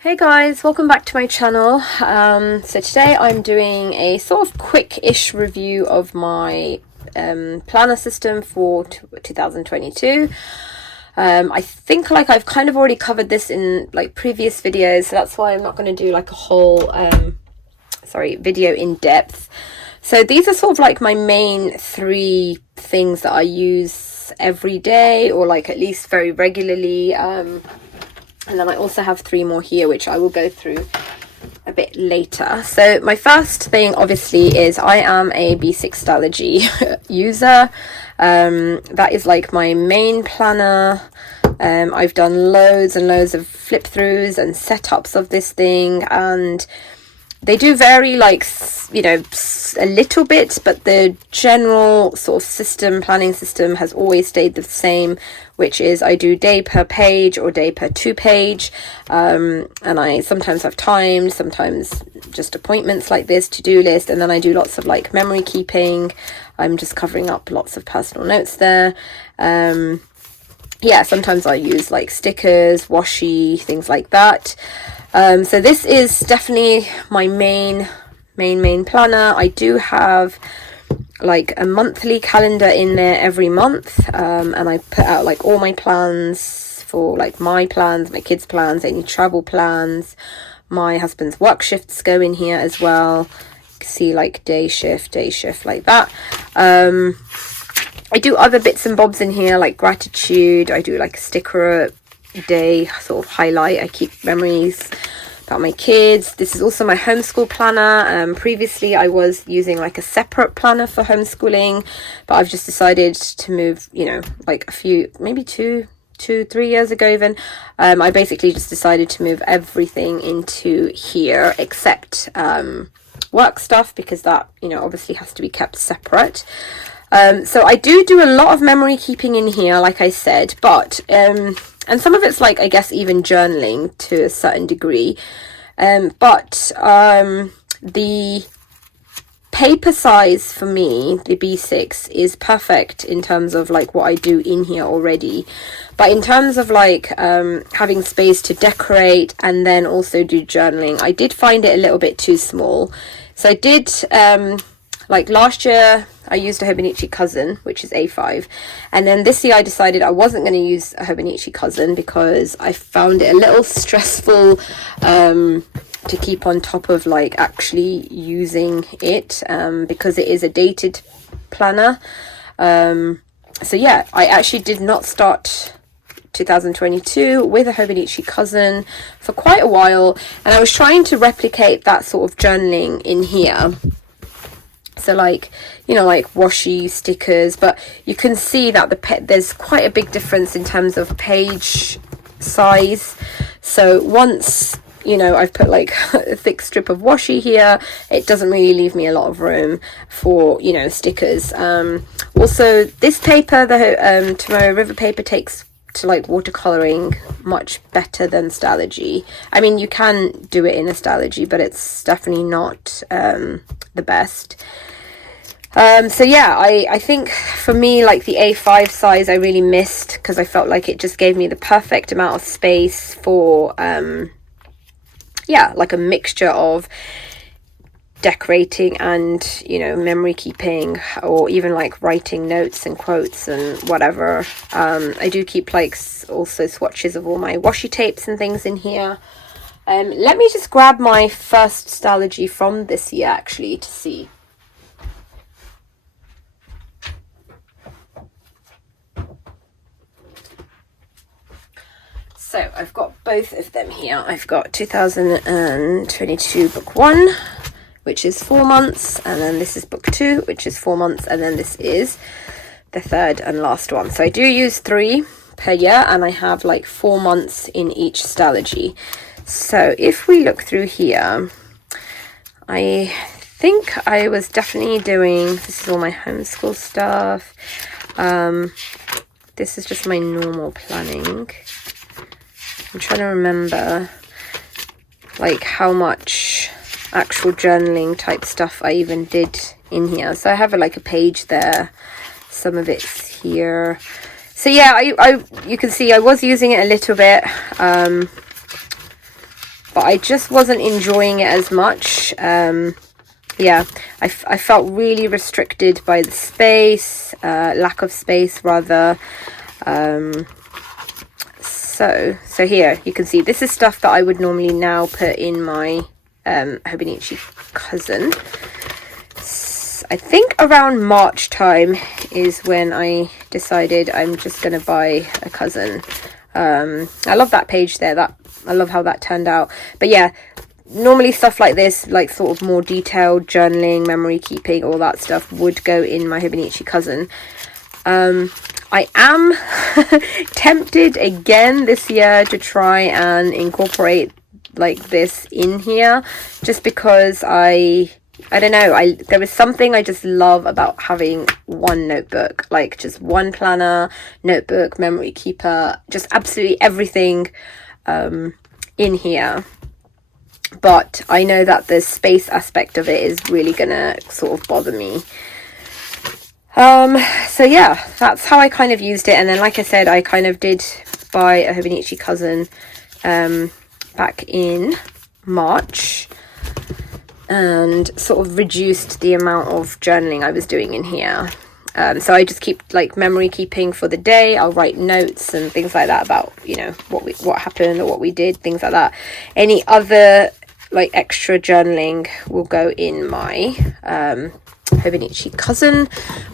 Hey guys, welcome back to my channel. So today I'm doing a sort of quick-ish review of my planner system for 2022. I think I've kind of already covered this in previous videos, so that's why I'm not going to do like a whole video in depth. So these are sort of my main three things that I use every day, or at least very regularly. And then I also have three more here, which I will go through a bit later. So my first thing, obviously, is I am a B6 Stalogy user. That is my main planner. I've done loads and loads of flip throughs and setups of this thing, and they do vary a little bit, but the general sort of planning system has always stayed the same, which is I do day per page or day per 2-page, and I sometimes have timed, sometimes just appointments like this, to-do list, and then I do lots of memory keeping. I'm just covering up lots of personal notes there. Yeah, sometimes I use stickers, washi, things like that. So this is definitely my main planner. I do have a monthly calendar in there every month, and I put out all my plans for my plans, my kids' plans, any travel plans. My husband's work shifts go in here as well. You can see day shift like that. I do other bits and bobs in here, like gratitude. I do a sticker a day sort of highlight. I keep memories about my kids. This is also my homeschool planner. Previously I was using a separate planner for homeschooling, but I've just decided to move, a few, maybe 2-3 years ago even. I basically just decided to move everything into here except work stuff, because that obviously has to be kept separate. So I do a lot of memory keeping in here, like I said, but and some of it's I guess even journaling to a certain degree, but the paper size for me, the B6, is perfect in terms of what I do in here already. But in terms of having space to decorate and then also do journaling, I did find it a little bit too small. So I did last year I used a Hobonichi cousin, which is A5, and then this year I decided I wasn't going to use a Hobonichi cousin because I found it a little stressful to keep on top of actually using it, because it is a dated planner. So yeah, I actually did not start 2022 with a Hobonichi cousin for quite a while, and I was trying to replicate that sort of journaling in here. So washi, stickers, but you can see that there's quite a big difference in terms of page size. So once I've put a thick strip of washi here, it doesn't really leave me a lot of room for stickers. Also, this paper, the Tomorrow River paper, takes to watercoloring much better than Stalogy. I mean, you can do it in a Stalogy, but it's definitely not the best. So yeah, I think for me, the A5 size I really missed, because I felt it just gave me the perfect amount of space for yeah, a mixture of decorating and memory keeping, or even writing notes and quotes and whatever. I do keep also swatches of all my washi tapes and things in here. Let me just grab my first Stalogy from this year actually to see. So I've got both of them here. I've got 2022 book 1, which is 4 months, and then this is book 2, which is 4 months, and then this is the third and last one. So I do use 3 per year, and I have 4 months in each Stalogy. So if we look through here, I think I was definitely doing, this is all my homeschool stuff. This is just my normal planning. I'm trying to remember how much actual journaling type stuff I even did in here. So I have a page there, some of it's here. So yeah, you can see I was using it a little bit. but I just wasn't enjoying it as much. Yeah, I felt really restricted by the space, lack of space rather. So here you can see this is stuff that I would normally now put in my Hobonichi cousin. I think around March time is when I decided I'm just going to buy a cousin. I love that page there. I love how that turned out. But yeah, normally stuff like this, like sort of more detailed journaling, memory keeping, all that stuff would go in my Hobonichi cousin. I am tempted again this year to try and incorporate like this in here, just because I don't know, there was something I just love about having one notebook, like just one planner, notebook, memory keeper, just absolutely everything in here. But I know that the space aspect of it is really gonna sort of bother me. So yeah, that's how I kind of used it. And then, like I said, I kind of did buy a Hobonichi cousin back in March, and sort of reduced the amount of journaling I was doing in here. So I just keep like memory keeping for the day. I'll write notes and things like that about, you know, what happened or what we did, things like that. Any other like extra journaling will go in my Hobonichi cousin,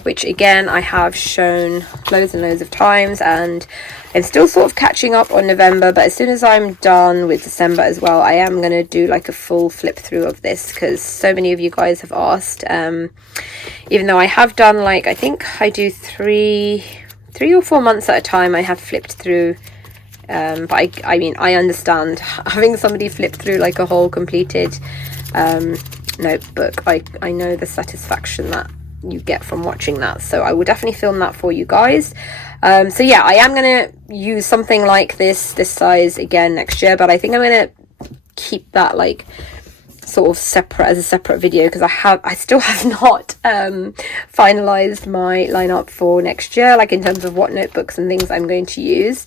which again I have shown loads and loads of times, and I'm still sort of catching up on November, but as soon as I'm done with December as well, I am going to do like a full flip through of this, because so many of you guys have asked. Even though I have done, like, I think I do three or 4 months at a time, I have flipped through. But I mean, I understand having somebody flip through like a whole completed notebook. I know the satisfaction that you get from watching that, so I will definitely film that for you guys. So yeah, I am gonna use something like this size again next year, but I think I'm gonna keep that like sort of separate as a separate video, because I still have not finalized my lineup for next year, like in terms of what notebooks and things I'm going to use.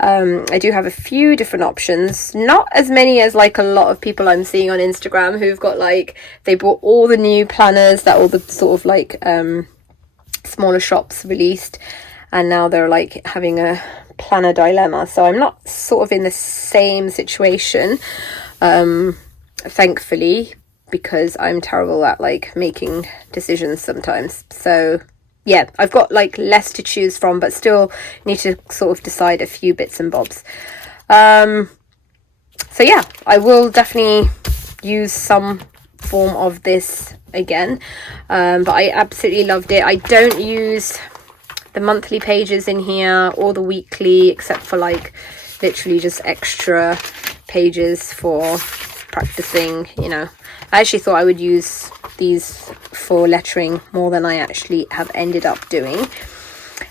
I do have a few different options, not as many as like a lot of people I'm seeing on Instagram who've got like, they bought all the new planners that all the sort of like smaller shops released, and now they're like having a planner dilemma. So I'm not sort of in the same situation, thankfully, because I'm terrible at like making decisions sometimes. So yeah, I've got like less to choose from, but still need to sort of decide a few bits and bobs. So yeah, I will definitely use some form of this again, but I absolutely loved it. I don't use the monthly pages in here or the weekly, except for like literally just extra pages for practicing, you know. I actually thought I would use these for lettering more than I actually have ended up doing.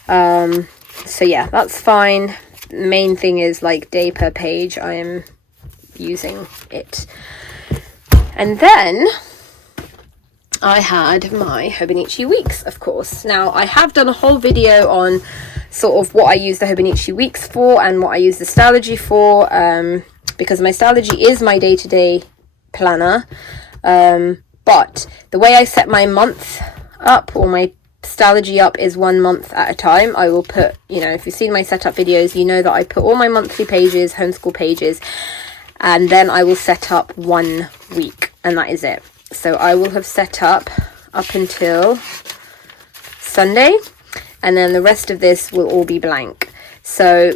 So yeah, that's fine. Main thing is like day per page I am using it. And then I had my Hobonichi weeks, of course. Now I have done a whole video on sort of what I use the Hobonichi weeks for and what I use the Stalogy for, because my Stalogy is my day-to-day planner, but the way I set my month up, or my Stalogy up, is 1 month at a time. I will put, you know, if you've seen my setup videos, you know that I put all my monthly pages, homeschool pages, and then I will set up 1 week, and that is it. So I will have set up until Sunday, and then the rest of this will all be blank. So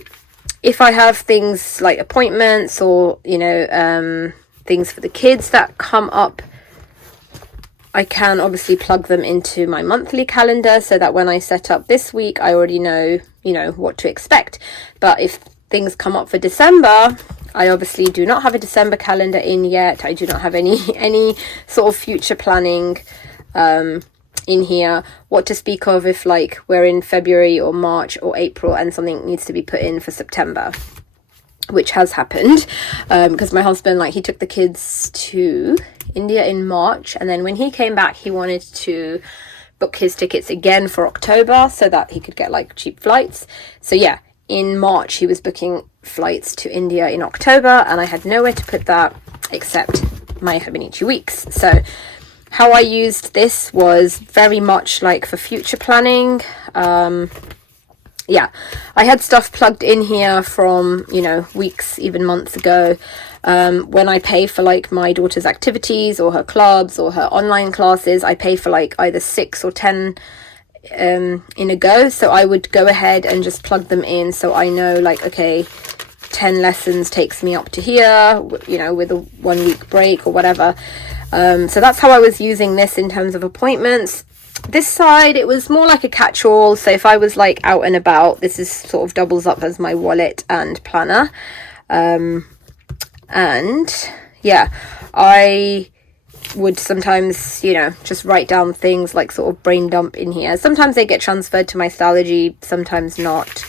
if I have things like appointments or, you know, things for the kids that come up, I can obviously plug them into my monthly calendar, so that when I set up this week, I already know, you know, what to expect. But if things come up for December, I obviously do not have a December calendar in yet. I do not have any sort of future planning in here. What to speak of if like we're in February or March or April and something needs to be put in for September, which has happened, because my husband, like, he took the kids to India in March, and then when he came back, he wanted to book his tickets again for October so that he could get like cheap flights. So yeah, in March he was booking flights to India in October, and I had nowhere to put that. except my Hobonichi weeks. So how I used this was very much like for future planning. Yeah, I had stuff plugged in here from, you know, weeks, even months ago. When I pay for like my daughter's activities or her clubs or her online classes, I pay for like either 6 or 10 in a go. So I would go ahead and just plug them in, so I know like, okay, 10 lessons takes me up to here, you know, with a 1 week break or whatever. So that's how I was using this in terms of appointments. This side, it was more like a catch-all. So if I was like out and about, this is sort of doubles up as my wallet and planner. And yeah, I would sometimes, you know, just write down things like sort of brain dump in here. Sometimes they get transferred to my Stalogy, sometimes not.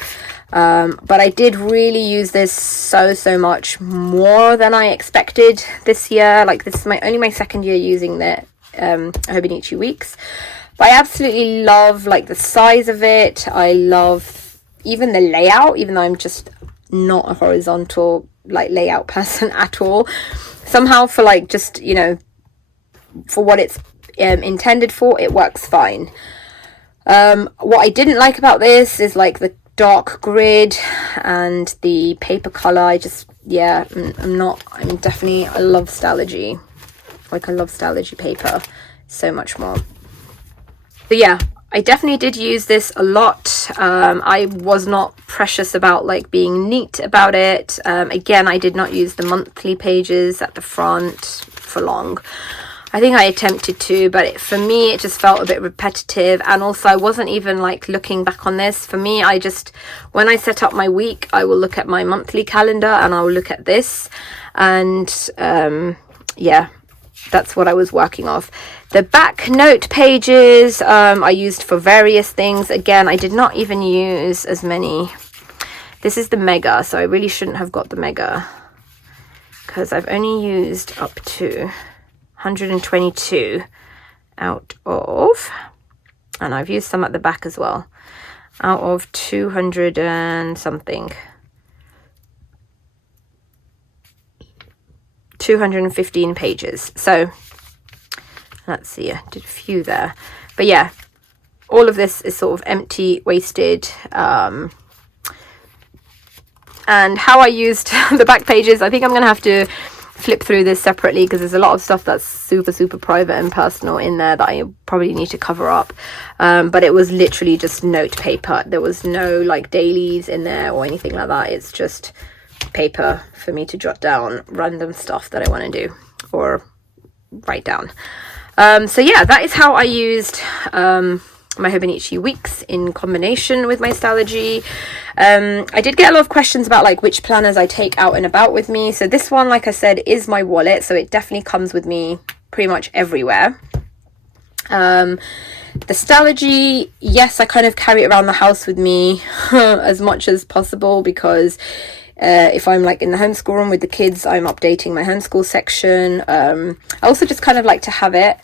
But I did really use this so much more than I expected this year. Like, this is only my second year using the Hobonichi weeks. But I absolutely love like the size of it. I love even the layout, even though I'm just not a horizontal like layout person at all. Somehow for like just, you know, for what it's intended for, it works fine. What I didn't like about this is like the dark grid and the paper color. I just, yeah, I love Stalogy. Like, I love Stalogy paper so much more. But yeah, I definitely did use this a lot. I was not precious about like being neat about it. Again, I did not use the monthly pages at the front for long. I think I attempted to, but for me it just felt a bit repetitive. And also I wasn't even like looking back on this. For me, I just, when I set up my week, I will look at my monthly calendar and I will look at this, and yeah, that's what I was working off. The back note pages I used for various things. Again, I did not even use as many. This is the mega, so I really shouldn't have got the mega because I've only used up to 122 out of, and I've used some at the back as well, out of 200 and something. 215 pages. So let's see, I did a few there, but yeah, all of this is sort of empty, wasted. And how I used the back pages, I think I'm gonna have to flip through this separately because there's a lot of stuff that's super private and personal in there that I probably need to cover up. But it was literally just note paper. There was no like dailies in there or anything like that. It's just paper for me to jot down random stuff that I want to do or write down. So yeah, that is how I used my Hobonichi weeks in combination with my Stalogy. I did get a lot of questions about like which planners I take out and about with me. So this one, like I said, is my wallet, so it definitely comes with me pretty much everywhere. The Stalogy, yes, I kind of carry it around the house with me as much as possible because if I'm like in the homeschool room with the kids, I'm updating my homeschool section. I also just kind of like to have it,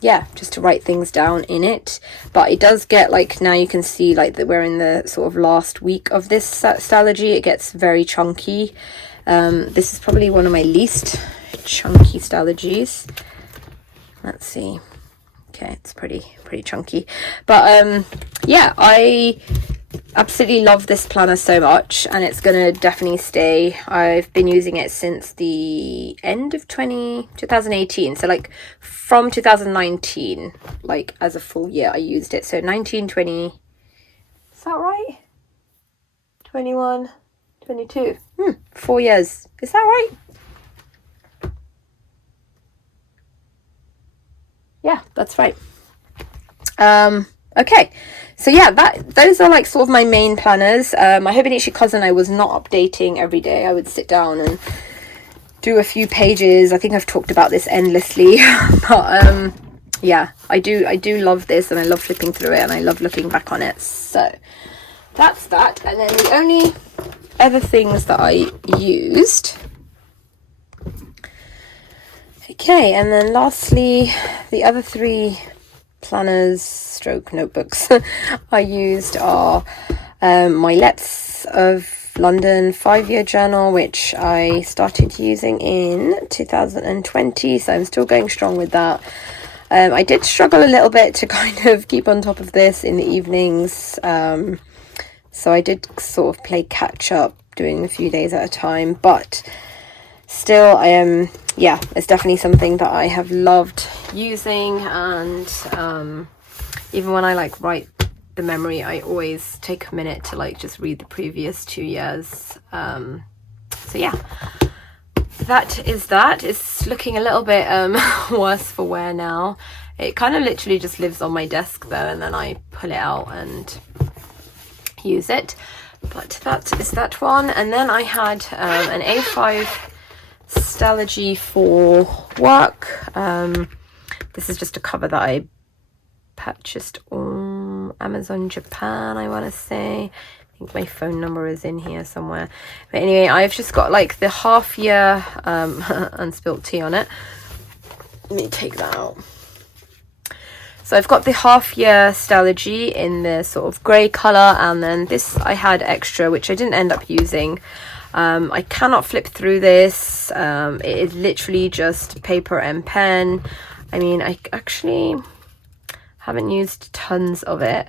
yeah, just to write things down in it. But it does get like, now you can see like that we're in the sort of last week of this Stalogy. It gets very chunky. This is probably one of my least chunky Stalogys. Let's see. Okay, it's pretty chunky, but yeah, I absolutely love this planner so much, and it's gonna definitely stay. I've been using it since the end of 2018, so like from 2019, like as a full year I used it. So 19, 20, is that right? 21, 22, 4 years, is that right? Yeah, that's right. Okay, so yeah, those are like sort of my main planners. My Hobonichi cousin, I was not updating every day. I would sit down and do a few pages. I think I've talked about this endlessly, but yeah, I do love this, and I love flipping through it, and I love looking back on it. So that's that. And then the only other things that I used, okay, and then lastly, the other 3 planners stroke notebooks I used are my Let's of London 5-year journal, which I started using in 2020, so I'm still going strong with that. I did struggle a little bit to kind of keep on top of this in the evenings, so I did sort of play catch up, doing a few days at a time, but still I am, yeah, it's definitely something that I have loved using. And even when I like write the memory, I always take a minute to like just read the previous 2 years. So yeah, that is that. It's looking a little bit worse for wear now. It kind of literally just lives on my desk though, and then I pull it out and use it. But that is that one. And then I had an A5 Stalogy for work. This is just a cover that I purchased on Amazon Japan, I want to say. I think my phone number is in here somewhere. But anyway, I've just got like the half year unspilt tea on it. Let me take that out. So I've got the half year Stalogy in the sort of grey colour, and then this I had extra, which I didn't end up using. I cannot flip through this. It is literally just paper and pen. I mean, I actually haven't used tons of it.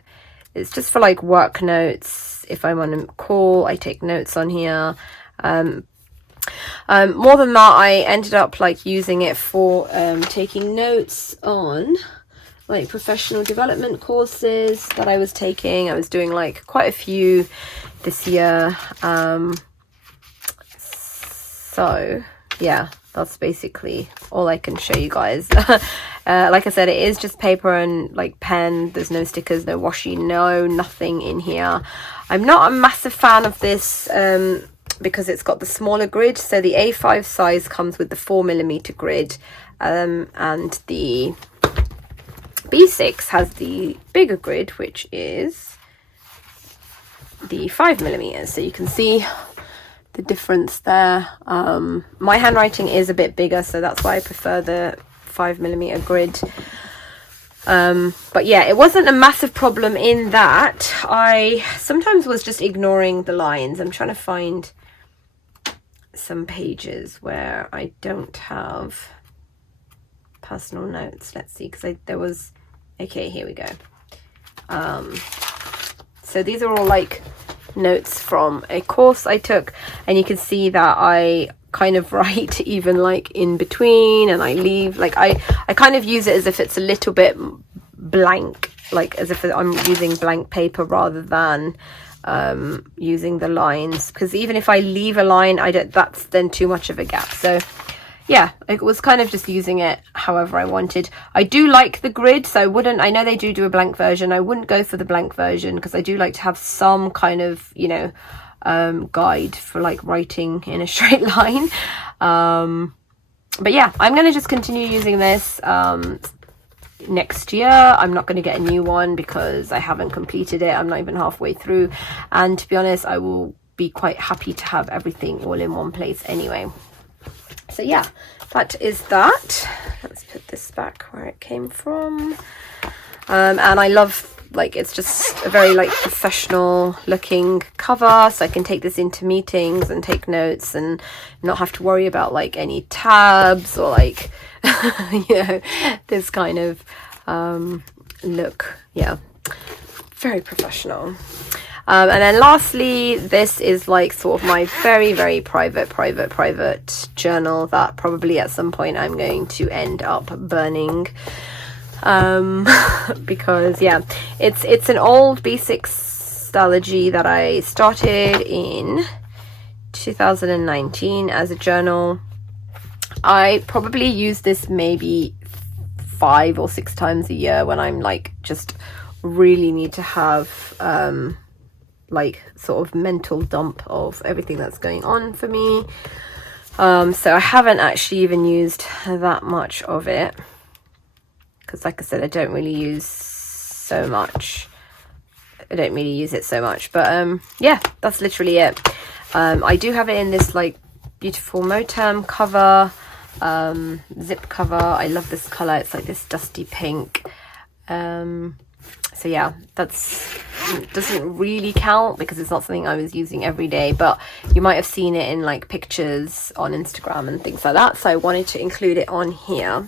It's just for like work notes. If I'm on a call, I take notes on here. More than that, I ended up like using it for taking notes on like professional development courses that I was taking. I was doing like quite a few this year. So yeah, that's basically all I can show you guys. Like I said, it is just paper and like pen. There's no stickers, no washi, nothing in here. I'm not a massive fan of this because it's got the smaller grid. So the A5 size comes with the 4mm grid, and the B6 has the bigger grid, which is the 5mm. So you can see the difference there. My handwriting is a bit bigger, so that's why I prefer the 5mm grid. But yeah, it wasn't a massive problem in that I sometimes was just ignoring the lines. I'm trying to find some pages where I don't have personal notes. Let's see, because there was, okay, here we go. So these are all like notes from a course I took, and you can see that I kind of write even like in between, and I leave like I kind of use it as if it's a little bit blank, like as if I'm using blank paper rather than using the lines, because even if I leave a line, that's then too much of a gap. So yeah, it was kind of just using it however I wanted. I do like the grid, so I know they do a blank version. I wouldn't go for the blank version because I do like to have some kind of, you know, guide for like writing in a straight line. But yeah, I'm going to just continue using this next year. I'm not going to get a new one because I haven't completed it. I'm not even halfway through. And to be honest, I will be quite happy to have everything all in one place anyway. So yeah, that is that. Let's put this back where it came from. And I love, like, it's just a very like professional looking cover, so I can take this into meetings and take notes and not have to worry about like any tabs or like you know, this kind of look. Yeah, very professional. And then lastly, this is like sort of my very, very private journal that probably at some point I'm going to end up burning. Because yeah, it's an old B6 Stalogy that I started in 2019 as a journal. I probably use this maybe 5 or 6 times a year when I'm like just really need to have like sort of mental dump of everything that's going on for me. So I haven't actually even used that much of it because, like I said, I don't really use so much. I don't really use it so much, but yeah, that's literally it. I do have it in this like beautiful Moterm cover, zip cover. I love this color. It's like this dusty pink. So yeah, that's doesn't really count because it's not something I was using every day, but you might have seen it in like pictures on Instagram and things like that, so I wanted to include it on here.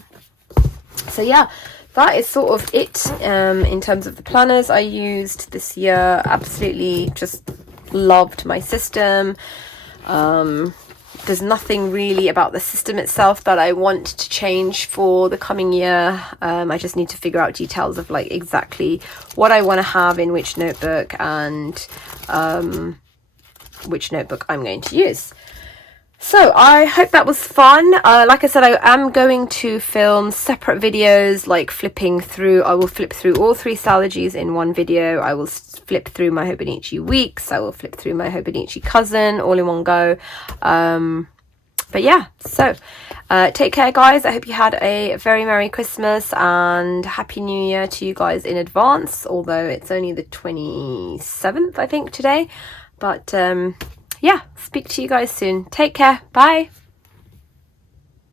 So yeah, that is sort of it in terms of the planners I used this year. Absolutely just loved my system. There's nothing really about the system itself that I want to change for the coming year. I just need to figure out details of like exactly what I want to have in which notebook and which notebook I'm going to use. So I hope that was fun. Like I said, I am going to film separate videos, like flipping through. I will flip through all 3 Stalogies in one video. I will flip through my Hobonichi weeks. I will flip through my Hobonichi cousin all in one go. But yeah, so take care, guys. I hope you had a very Merry Christmas and Happy New Year to you guys in advance, although it's only the 27th, I think, today. But yeah, speak to you guys soon. Take care. Bye.